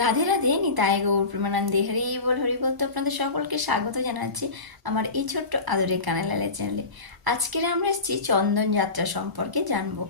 রাধে রাধে, নিতাই গৌর প্রেমানন্দে, হরি বল হরি বল। তো আপনাদের সকলকে স্বাগত জানাচ্ছি আমার এই ছোট্ট আদরের কানালালের চ্যানেলে। আজকের আমরা এসেছি চন্দন যাত্রা সম্পর্কে জানবো।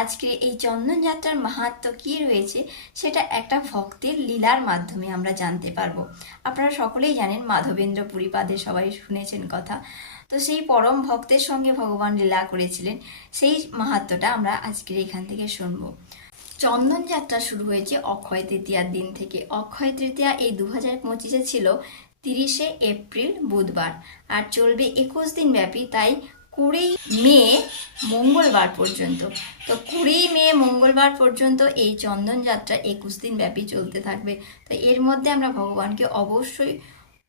আজকে এই চন্দন যাত্রার মাহাত্ম্য কী রয়েছে সেটা একটা ভক্তের লীলার মাধ্যমে আমরা জানতে পারবো। আপনারা সকলেই জানেন মাধবেন্দ্র পুরীপাদে, সবাই শুনেছেন কথা। তো সেই পরম ভক্তের সঙ্গে ভগবান লীলা করেছিলেন, সেই মাহাত্ম্যটা আমরা আজকের এখান থেকে শুনবো। চন্দন যাত্রা শুরু হয়েছে অক্ষয় তৃতীয়ার দিন থেকে। অক্ষয় তৃতীয়া এই 2025-এ ছিল 30শে এপ্রিল বুধবার, আর চলবে 21 দিন ব্যাপী, তাই 20 মে মঙ্গলবার পর্যন্ত। তো 20 মে মঙ্গলবার পর্যন্ত এই চন্দন যাত্রা 21 দিন ব্যাপী চলতে থাকবে। তো এর মধ্যে আমরা ভগবানকে অবশ্যই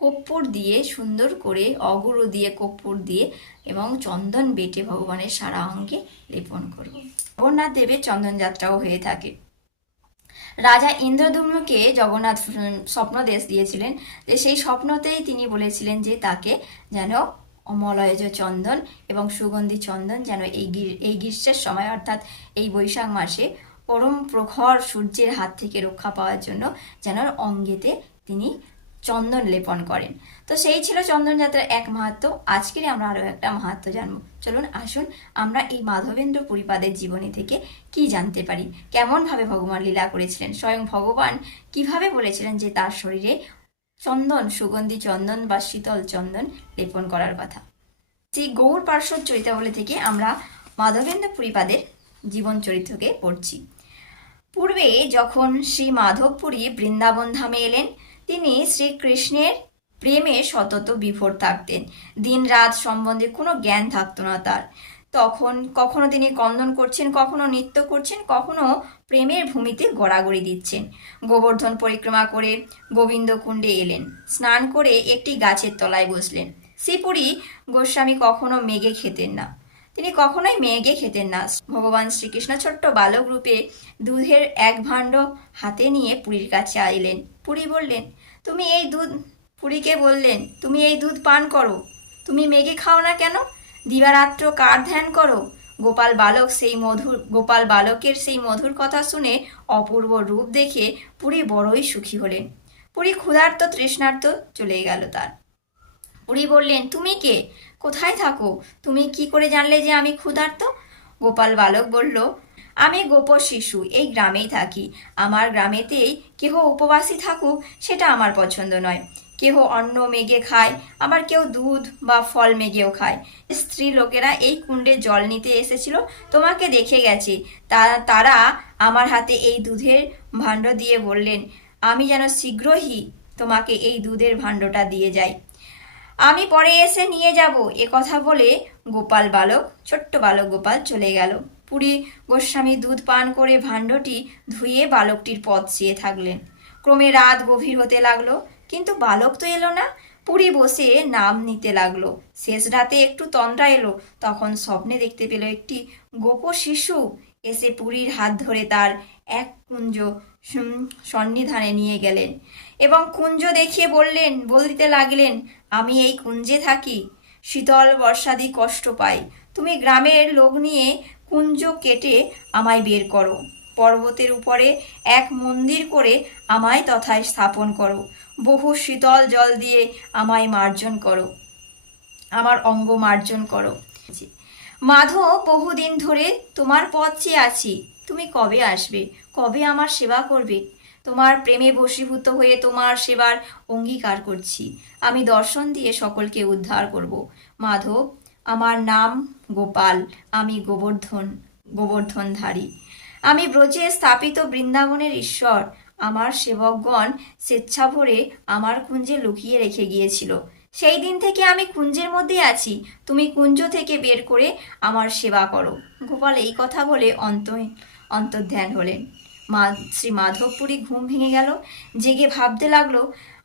কর্পূর দিয়ে সুন্দর করে, অগুরু দিয়ে, কর্পূর দিয়ে এবং চন্দন বেটে ভগবানের সারা অঙ্গে লেপন করব। জগন্নাথ দেবের চন্দন যাত্রাও হয়ে থাকে। রাজা ইন্দ্রদ্যুম্নকে জগন্নাথ স্বপ্নদেশ দিয়েছিলেন, যে সেই স্বপ্নতেই তিনি বলেছিলেন যে তাকে যেন অমলয়জ চন্দন এবং সুগন্ধি চন্দন যেন এই গ্রীষ্মের সময়, অর্থাৎ এই বৈশাখ মাসে পরম প্রখর সূর্যের হাত থেকে রক্ষা পাওয়ার জন্য যেন অঙ্গেতে তিনি চন্দন লেপন করেন। তো সেই ছিল চন্দন যাত্রার এক মাহাত্ম্য। আজকের আমরা আরও একটা মাহাত্ম্য জানবো। চলুন আসুন আমরা এই মাধবেন্দ্র পুরীপাদের জীবনী থেকে কি জানতে পারি, কেমনভাবে ভগবান লীলা করেছিলেন, স্বয়ং ভগবান কিভাবে বলেছিলেন যে তার শরীরে চন্দন, সুগন্ধি চন্দন বা শীতল চন্দন লেপন করার কথা। সেই গৌর পার্শ্বদ চরিতাবলী থেকে আমরা মাধবেন্দ্র পুরীপাদের জীবন চরিত্রকে পড়ছি। পূর্বে যখন শ্রী মাধবপুরী বৃন্দাবন ধামে এলেন, তিনি শ্রীকৃষ্ণের প্রেমে সতত বিভোর থাকতেন। দিন রাত সম্বন্ধে কোনো জ্ঞান থাকতো না তার। তখন কখনো তিনি কন্দন করছেন, কখনো নৃত্য করছেন, কখনো প্রেমের ভূমিতে গড়াগড়ি দিচ্ছেন। গোবর্ধন পরিক্রমা করে গোবিন্দ কুণ্ডে এলেন, স্নান করে একটি গাছের তলায় বসলেন। শ্রীপুরী গোস্বামী কখনো মেঘে খেতেন না, তিনি কখনোই মেঘে খেতেন না। ভগবান শ্রীকৃষ্ণ ছোট্ট বালক রূপে দুধের এক ভাণ্ড হাতে নিয়ে পুরীর কাছে আইলেন। পুরী বললেন, তুমি এই দুধ পুরীকে বললেন, তুমি এই দুধ পান করো, তুমি মেঘে খাও না কেন? দিবারাত্র কার ধ্যান করো? গোপাল বালকের সেই মধুর কথা শুনে, অপূর্ব রূপ দেখে পুরী বড়ই সুখী হলেন। পুরী ক্ষুধার্ত তৃষ্ণার্ত চলে গেল তার। পুরী বললেন, তুমি কে? কোথায় থাকো? তুমি কি করে জানলে যে আমি ক্ষুধার্ত? গোপাল বালক বলল, আমি গোপ শিশু, এই গ্রামেই থাকি। আমার গ্রামেতেই কেহ উপবাসী থাকুক সেটা আমার পছন্দ নয়। কেহ অন্ন মেঘে খায়, আবার কেউ দুধ বা ফল মেঘেও খায়। স্ত্রী লোকেরা এই কুণ্ডে জল নিতে এসেছিল, তোমাকে দেখে গেছে। তারা আমার হাতে এই দুধের ভাণ্ড দিয়ে বললেন, আমি যেন শীঘ্রই তোমাকে এই দুধের ভাণ্ডটা দিয়ে যাই, আমি পরে এসে নিয়ে যাব। এ কথা বলে ছোট্ট বালক গোপাল চলে গেল। পুরী গোস্বামী দুধ পান করে ভাণ্ডটি ধুয়ে বালকটির পথ চেয়ে থাকলেন। ক্রমে রাত গভীর হতে লাগলো, কিন্তু বালক তো এলো না। পুরী বসে নাম নিতে লাগলো। শেষ রাতে একটু তন্দ্রা এলো, তখন স্বপ্নে দেখতে পেল একটি গোপ শিশু এসে পুরীর হাত ধরে তার এক কুঞ্জ সন্নিধানে নিয়ে গেলেন এবং কুঞ্জ দেখিয়ে বলতে লাগলেন, আমি এই কুঞ্জে থাকি, শীতল বর্ষাদি কষ্ট পাই। তুমি গ্রামের লোক নিয়ে কুঞ্জ কেটে আমায় বের করো, পর্বতের উপরে এক মন্দির করে আমায় তথায় স্থাপন করো, বহু শীতল জল দিয়ে আমায় মার্জন করো, আমার অঙ্গ মার্জন করো। মাধব, বহুদিন ধরে তোমার পথ চেয়ে আছি, তুমি কবে আসবে, কবে আমার সেবা করবে? তোমার প্রেমে বশীভূত হয়ে তোমার সেবার অঙ্গীকার করছি। আমি দর্শন দিয়ে সকলকে উদ্ধার করব। মাধব, আমার নাম গোপাল, আমি গোবর্ধনধারী। আমি ব্রজে স্থাপিত বৃন্দাবনের ঈশ্বর। আমার সেবকগণ স্বেচ্ছাভরে আমার কুঞ্জে লুকিয়ে রেখে গিয়েছিল। সেই দিন থেকে আমি কুঞ্জের মধ্যে আছি, তুমি কুঞ্জ থেকে বের করে আমার সেবা করো। গোপাল এই কথা বলে অন্তর্ধ্যান হলেন। শ্রী মাধবপুরী ঘুম ভেঙে গেল। জেগে ভাবতে লাগলো,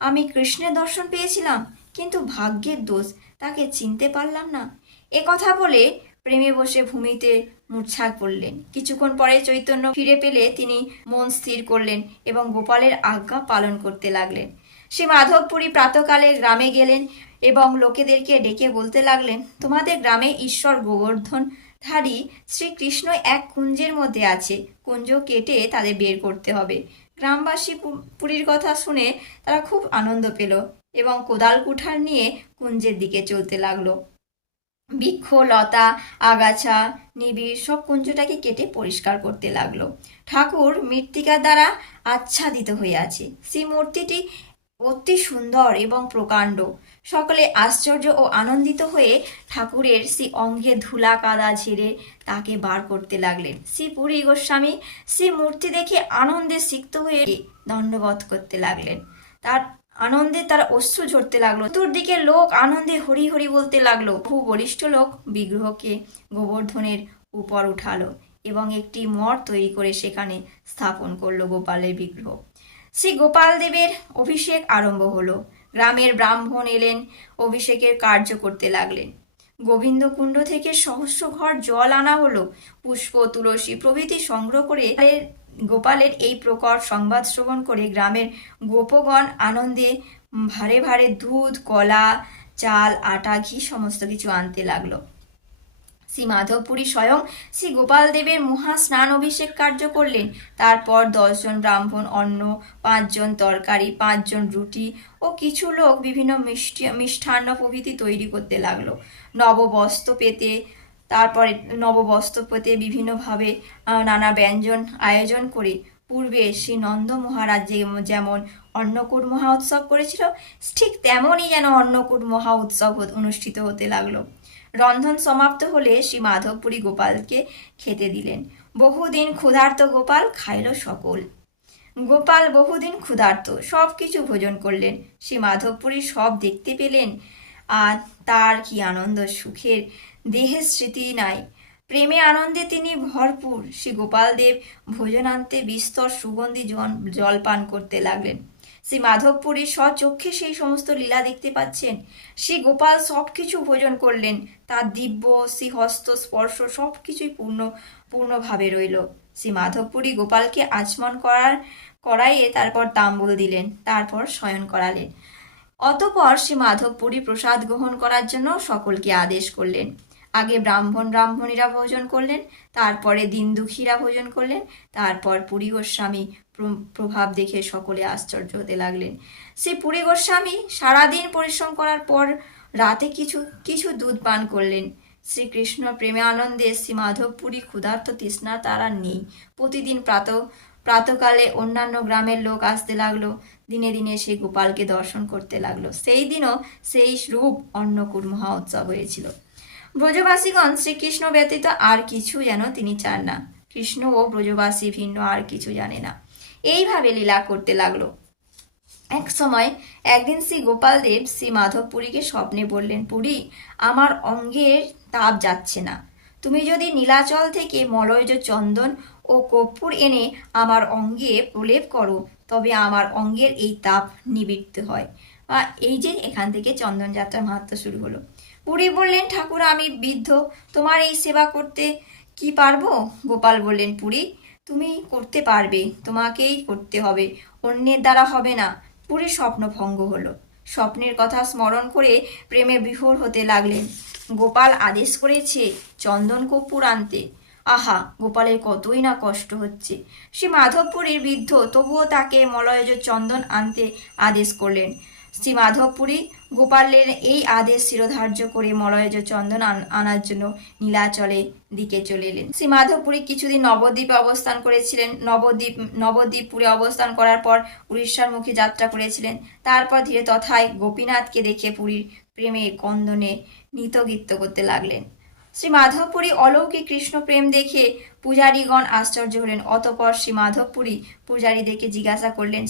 আমি কৃষ্ণের দর্শন পেয়েছিলাম, কিন্তু ভাগ্যের দোষ, তাকে চিনতে পারলাম না। এ কথা বলে প্রেমে বসে ভূমিতে মূর্ছা পড়লেন। কিছুক্ষণ পরে চৈতন্য ফিরে পেলে তিনি মন স্থির করলেন এবং গোপালের আজ্ঞা পালন করতে লাগলেন। শ্রী মাধবপুরী প্রাতকালে গ্রামে গেলেন এবং লোকেদেরকে ডেকে বলতে লাগলেন, তোমাদের গ্রামে ঈশ্বর গোবর্ধনধারী শ্রীকৃষ্ণ এক কুঞ্জের মধ্যে আছে, কুঞ্জ কেটে তাদের বের করতে হবে। গ্রামবাসী পুরীর কথা শুনে তারা খুব আনন্দ পেল এবং কোদাল কুঠার নিয়ে কুঞ্জের দিকে চলতে লাগলো। বৃক্ষ, লতা, আগাছা, নিবিড় সব কুঞ্জটাকে কেটে পরিষ্কার করতে লাগলো। ঠাকুর মৃত্তিকা দ্বারা আচ্ছাদিত হয়ে আছে। সেই মূর্তিটি অতি সুন্দর এবং প্রকাণ্ড। সকলে আশ্চর্য ও আনন্দিত হয়ে ঠাকুরের সেই অঙ্গে ধুলা কাদা ঝেড়ে তাকে বার করতে লাগলেন। শ্রী পুরী গোস্বামী সেই মূর্তি দেখে আনন্দে সিক্ত হয়ে দণ্ডবত করতে লাগলেন। তার আনন্দে তার অশ্রু ঝরতে লাগলো। চতুর্দিকে লোক আনন্দে হরি হরি বলতে লাগলো। বহু বলিষ্ঠ লোক বিগ্রহকে গোবর্ধনের উপর উঠালো এবং একটি মঠ তৈরি করে সেখানে স্থাপন করলো গোপালের বিগ্রহ। শ্রী গোপাল দেবের অভিষেক আরম্ভ হলো। গ্রামের ব্রাহ্মণ এলেন, অভিষেকের কার্য করতে লাগলেন। গোবিন্দকুণ্ড থেকে সহস্র ঘর জল আনা হলো। পুষ্প, তুলসী প্রভৃতি সংগ্রহ করে গোপালের এই প্রকট সংবাদ শ্রবণ করে গ্রামের গোপগণ আনন্দে ভারে ভারে দুধ, কলা, চাল, আটা, ঘি সমস্ত কিছু আনতে লাগলো। শ্রী মাধবপুরী স্বয়ং শ্রী গোপাল দেবের মহা স্নান অভিষেক কার্য করলেন। তারপর 10 জন ব্রাহ্মণ অন্ন, 5 জন তরকারি, 5 জন রুটি ও কিছু লোক বিভিন্ন মিষ্টান্ন প্রভৃতি তৈরি করতে লাগলো। নববস্ত্র পেতে বিভিন্নভাবে নানা ব্যঞ্জন আয়োজন করে পূর্বে শ্রী নন্দ মহারাজ যেমন অন্নকূট মহা উৎসব করেছিল, ঠিক তেমনই যেন অন্নকূট মহা উৎসব অনুষ্ঠিত হতে লাগলো। রন্ধন সমাপ্ত হলে শ্রী মাধবপুরী গোপালকে খেতে দিলেন। বহুদিন ক্ষুধার্ত গোপাল খাইল সকল। গোপাল বহুদিন ক্ষুধার্ত, সব কিছু ভোজন করলেন। শ্রী মাধবপুরী সব দেখতে পেলেন, আর তার কি আনন্দ, সুখের দেহের স্মৃতি নাই। প্রেমে আনন্দে তিনি ভরপুর। শ্রী গোপাল দেব ভোজনান্তে বিস্তর সুগন্ধি জল পান করতে লাগলেন। শ্রী মাধবপুরী স্বচক্ষে সেই সমস্ত লীলা দেখতে পাচ্ছেন। শ্রী গোপাল সব কিছু ভোজন করলেন। তার দিব্য শ্রী হস্ত স্পর্শ সব কিছুই পূর্ণভাবে রইল। শ্রী মাধবপুরী গোপালকে আচমন করাইয়ে তারপর তাম্বুল দিলেন, তারপর শয়ন করালেন। অতঃপর শ্রী মাধবপুরী প্রসাদ গ্রহণ করার জন্য সকলকে আদেশ করলেন। আগে ব্রাহ্মণীরা ভোজন করলেন, তারপরে দিন দুঃখীরা ভোজন করলেন, তারপর পুরী গোস্বামী প্রভাব দেখে সকলে আশ্চর্য হতে লাগলেন। সেই পুরী গোস্বামী সারাদিন পরিশ্রম করার পর রাতে কিছু দুধ পান করলেন। শ্রীকৃষ্ণ প্রেমে আনন্দে শ্রী মাধবপুরী ক্ষুধার্ত তৃষ্ণা তারা নেই। প্রতিদিন প্রাতকালে অন্যান্য গ্রামের লোক আসতে লাগলো। দিনে দিনে সেই গোপালকে দর্শন করতে লাগলো। সেই দিনও সেই রূপ অন্নকূট মহা উৎসব হয়েছিল। ব্রজবাসীগণ শ্রীকৃষ্ণ ব্যতীত আর কিছু যেন তিনি চান না। কৃষ্ণ ও ব্রজবাসী ভিন্ন আর কিছু জানে না। এইভাবে লীলা করতে লাগলো। এক সময় একদিন শ্রী গোপাল দেব শ্রী মাধবপুরীকে স্বপ্নে বললেন, পুরী, আমার অঙ্গের তাপ যাচ্ছে না। তুমি যদি নীলাচল থেকে মলয়জ চন্দন ও কর্পূর এনে আমার অঙ্গে প্রলেপ করো, তবে আমার অঙ্গের এই তাপ নিবৃত্ত হয়। বা এই যে এখান থেকে চন্দন যাত্রার মাহাত্ম শুরু হলো। পুরী বললেন, ঠাকুর, আমি বৃদ্ধ, তোমার এই সেবা করতে কি পারবো? গোপাল বললেন, পুরী, তুমি করতে পারবে, তোমাকেই করতে হবে, অন্যের দ্বারা হবে না। পুরীর স্বপ্ন ভঙ্গ হলো। স্বপ্নের কথা স্মরণ করে প্রেমে বিভোর হতে লাগলেন। গোপাল আদেশ করেছে চন্দন কর্পূর আনতে। আহা, গোপালের কতই না কষ্ট হচ্ছে। শ্রী মাধবপুরীর বৃদ্ধ, তবুও তাকে মলয়জ চন্দন আনতে আদেশ করলেন। শ্রী মাধবপুরী গোপালের এই আদেশ শিরোধার্য করে মলয়জ চন্দন আনার জন্য নীলাচলে দিকে চলে এলেন। শ্রী মাধবপুরী কিছুদিন নবদ্বীপে অবস্থান করেছিলেন। নবদ্বীপপুরে অবস্থান করার পর উড়িষ্যার মুখে যাত্রা করেছিলেন। তারপর ধীরে তথায় গোপীনাথকে দেখে পুরীর প্রেমে কন্দনে নৃত্যগীত করতে লাগলেন। শ্রী মাধবপুরী অলৌকিক কৃষ্ণ প্রেম দেখে পূজারীগণ আশ্চর্য হলেন। অতঃপর শ্রী মাধবপুরী পূজারীদেরকে জিজ্ঞাসা করলেন,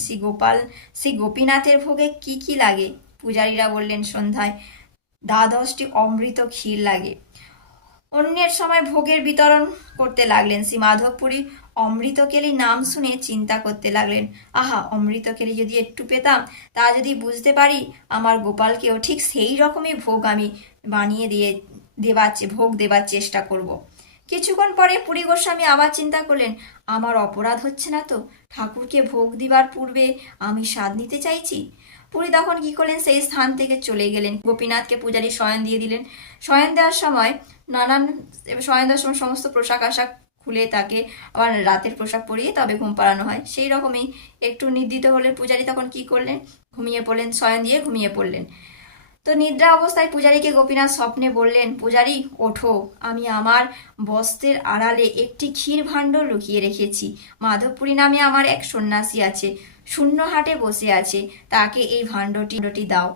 শ্রী গোপীনাথের ভোগে কি কি লাগে? পূজারীরা বললেন, সন্ধ্যায় 12টি অমৃত ক্ষীর লাগে। অন্যের সময় ভোগের বিতরণ করতে লাগলেন। শ্রী মাধবপুরী অমৃতকেলি নাম শুনে চিন্তা করতে লাগলেন, আহা, অমৃতকেলি যদি একটু পেতাম, তা যদি বুঝতে পারি, আমার গোপালকেও ঠিক সেই রকমই ভোগ আমি বানিয়ে ভোগ দেবার চেষ্টা করব। কিছুক্ষণ পরে পুরী গোস্বামী আবার চিন্তা করলেন, আমার অপরাধ হচ্ছে না তো? ঠাকুরকে ভোগ দিবার পূর্বে আমি স্বাদ নিতে চাইছি। পুরী তখন কি করলেন, সেই স্থান থেকে চলে গেলেন। গোপীনাথকে পূজারী শয়ন দিয়ে দিলেন। শয়ন দেওয়ার সময় সমস্ত পোশাক আশাক খুলে তাকে আবার রাতের পোশাক পরিয়ে তবে ঘুম পাড়ানো হয়। সেই রকমই একটু নিদ্রিত হলে পূজারী তখন কি করলেন, ঘুমিয়ে পড়লেন, শয়ন দিয়ে ঘুমিয়ে পড়লেন। তো নিদ্রা অবস্থায় পূজারীকে গোপীনাথ স্বপ্নে বললেন, পূজারী ওঠো, আমি আমার বস্ত্রের আড়ালে একটি ক্ষীর ভাণ্ড লুকিয়ে রেখেছি। মাধবপুরী নামে আমার এক সন্ন্যাসী আছে, শূন্য হাটে বসে আছে, তাকে এই ভাণ্ডটি দাও।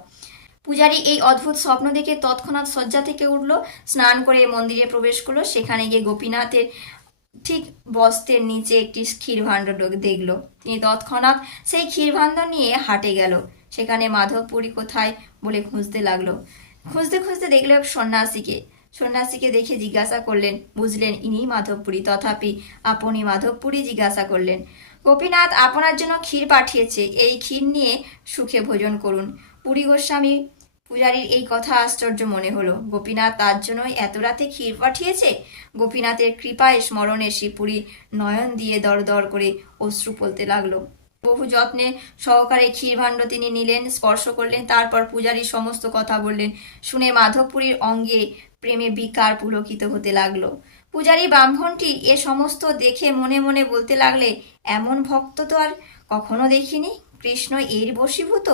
পূজারী এই অদ্ভুত স্বপ্ন দেখে তৎক্ষণাৎ শয্যা থেকে উঠল, স্নান করে মন্দিরে প্রবেশ করলো। সেখানে গিয়ে গোপীনাথের ঠিক বস্ত্রের নিচে একটি ক্ষীরভাণ্ড দেখলো। তিনি তৎক্ষণাৎ সেই ক্ষীরভাণ্ড নিয়ে হাটে গেল। সেখানে মাধবপুরী কোথায় বলে খুঁজতে লাগলো। খুঁজতে খুঁজতে দেখলো এক সন্ন্যাসীকে। সন্ন্যাসীকে দেখে জিজ্ঞাসা করলেন, বুঝলেন ইনি মাধবপুরী। তথাপি আপনি মাধবপুরী জিজ্ঞাসা করলেন। গোপীনাথ আপনার জন্য ক্ষীর পাঠিয়েছে, এই ক্ষীর নিয়ে সুখে ভোজন করুন। পুরী গোস্বামী পূজারীর এই কথা আশ্চর্য মনে হলো। গোপীনাথ তার জন্যই এত রাতে ক্ষীর পাঠিয়েছে। গোপীনাথের কৃপায় স্মরণে শ্রীপুরী নয়ন দিয়ে দর দর করে অশ্রু পড়তে লাগলো। বহু যত্নে সহকারে ক্ষীরভাণ্ড তিনি নিলেন, স্পর্শ করলেন, তারপর পূজারীর সমস্ত কথা বললেন। শুনে মাধবপুরীর অঙ্গে প্রেমে বিকার পুলকিত হতে লাগলো। পূজারী ব্রাহ্মণটি এ সমস্ত দেখে মনে মনে বলতে লাগলে, এমন ভক্ত তো আর কখনো দেখিনি, কৃষ্ণ এর বশীভূত।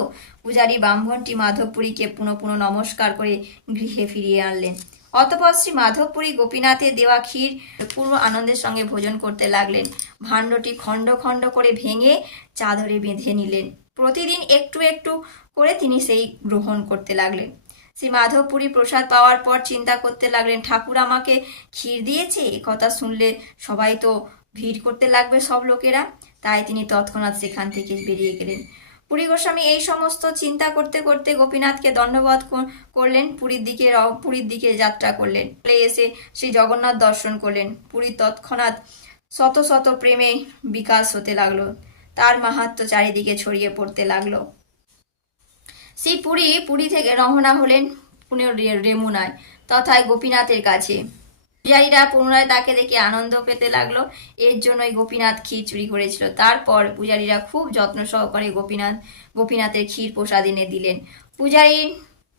পূজারী ব্রাহ্মণটি মাধবপুরীকে পুনঃ পুনঃ নমস্কার করে গৃহে ফিরিয়ে আনলেন। অতঃপর শ্রী মাধবপুরী গোপীনাথের দেওয়া ক্ষীর পূর্ণ আনন্দের সঙ্গে ভোজন করতে লাগলেন। ভাণ্ডটি খণ্ড খণ্ড করে ভেঙে চাদরে বেঁধে নিলেন। প্রতিদিন একটু একটু করে তিনি সেই গ্রহণ করতে লাগলেন। শ্রী মাধবপুরী প্রসাদ পাওয়ার পর চিন্তা করতে লাগলেন, ঠাকুর আমাকে ক্ষীর দিয়েছে, এ কথা শুনলে সবাই তো ভিড় করতে লাগবে সব লোকেরা। তাই তিনি তৎক্ষণাৎ সেখান থেকে বেরিয়ে গেলেন। পুরী গোস্বামী এই সমস্ত চিন্তা করতে করতে গোপীনাথকে দণ্ডবোধ করলেন, পুরীর দিকে যাত্রা করলেন। এসে শ্রী জগন্নাথ দর্শন করলেন। পুরী তৎক্ষণাৎ শত শত প্রেমে বিকাশ হতে লাগলো, তার মাহাত্ম্য চারিদিকে ছড়িয়ে পড়তে লাগলো। শ্রী পুরী থেকে রওনা হলেন রেমুনায়, তথায় গোপীনাথের কাছে। পূজারীরা পুনরায় তাকে দেখে আনন্দ পেতে লাগলো। এর জন্যই গোপীনাথ ক্ষীর চুরি করেছিল। তারপর পূজারীরা খুব যত্ন সহকারে গোপীনাথের ক্ষীর প্রসাদ এনে দিলেন। পূজারী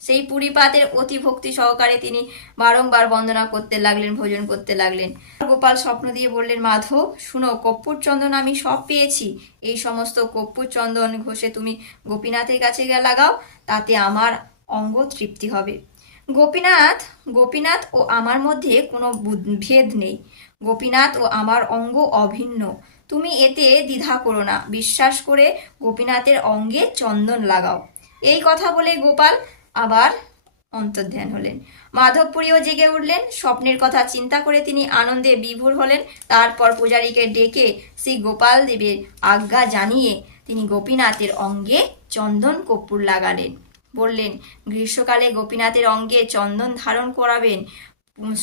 সেই পুরীপাতের অতি ভক্তি সহকারে তিনি বারংবার বন্দনা করতে লাগলেন, ভোজন করতে লাগলেন। গোপাল স্বপ্ন দিয়ে বললেন, মাধব শুনো, কর্পূর চন্দন আমি সব পেয়েছি। এই সমস্ত কর্পূর চন্দন ঘষে তুমি গোপীনাথের কাছে লাগাও, তাতে আমার অঙ্গ তৃপ্তি হবে। গোপীনাথ ও আমার মধ্যে কোনো ভেদ নেই। গোপীনাথ ও আমার অঙ্গ অভিন্ন। তুমি এতে দ্বিধা করো না, বিশ্বাস করে গোপীনাথের অঙ্গে চন্দন লাগাও। এই কথা বলে গোপাল আবার অন্তর্ধান হলেন। মাধবপুরীও জেগে উঠলেন। স্বপ্নের কথা চিন্তা করে তিনি আনন্দে বিভোর হলেন। তারপর পূজারীকে ডেকে শ্রী গোপাল দেবের আজ্ঞা জানিয়ে তিনি গোপীনাথের অঙ্গে চন্দন কর্পূর লাগালেন। বললেন, গ্রীষ্মকালে গোপীনাথের অঙ্গে চন্দন ধারণ করাবেন।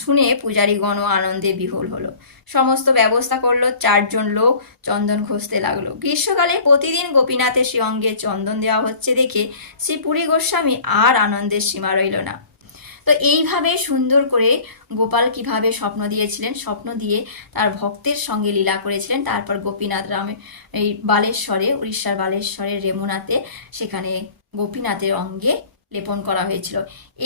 শুনে পূজারীগণ আনন্দে বিহ্বল হলো। সমস্ত ব্যবস্থা করলো, 4 জন লোক চন্দন ঘষতে লাগলো। গ্রীষ্মকালে প্রতিদিন গোপীনাথের শ্রী অঙ্গে চন্দন দেওয়া হচ্ছে দেখে শ্রী পুরী গোস্বামী আর আনন্দের সীমা রইল না। তো এইভাবে সুন্দর করে গোপাল কিভাবে স্বপ্ন দিয়েছিলেন, স্বপ্ন দিয়ে তার ভক্তের সঙ্গে লীলা করেছিলেন। তারপর গোপীনাথ এই বালেশ্বরে, উড়িষ্যার বালেশ্বরের রেমুনাতে সেখানে গোপীনাথের অঙ্গে লেপন করা হয়েছিল।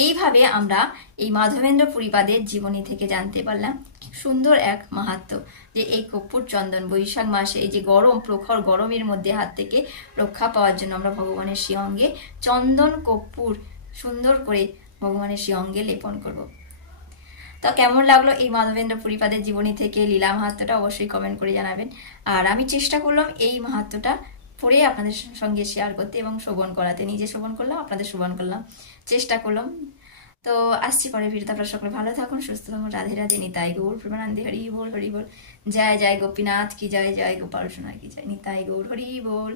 এইভাবে আমরা এই মাধবেন্দ্র পুরীপাদের জীবনী থেকে জানতে পারলাম সুন্দর এক মাহাত্ম্য, যে এই কর্পূর চন্দন বৈশাখ মাসে এই যে গরম, প্রখর গরমের মধ্যে হাত থেকে রক্ষা পাওয়ার জন্য আমরা ভগবানের শ্রী অঙ্গে চন্দন কর্পূর সুন্দর করে ভগবানের শ্রী অঙ্গে লেপন করব। তো কেমন লাগলো এই মাধবেন্দ্র পুরীপাদের জীবনী থেকে লীলা মাহাত্ম্যটা অবশ্যই কমেন্ট করে জানাবেন। আর আমি চেষ্টা করলাম এই মাহাত্ম্যটা পড়ে আপনাদের সঙ্গে শেয়ার করতে এবং শ্রবণ করাতে। নিজে শ্রবণ করলাম, আপনাদের শ্রবণ করলাম, চেষ্টা করলাম। তো আসছি পরে ভিডিওতে। আপনারা সকলে ভালো থাকুন, সুস্থ থাকুন। রাধে রাধে, নিতাই গৌর প্রেমানন্দে, হরি বল হরি বল। জয় জয় গোপীনাথ কি জয়, জয় গোপাল সোনা কি জয়, নিতাই গৌর হরি বল।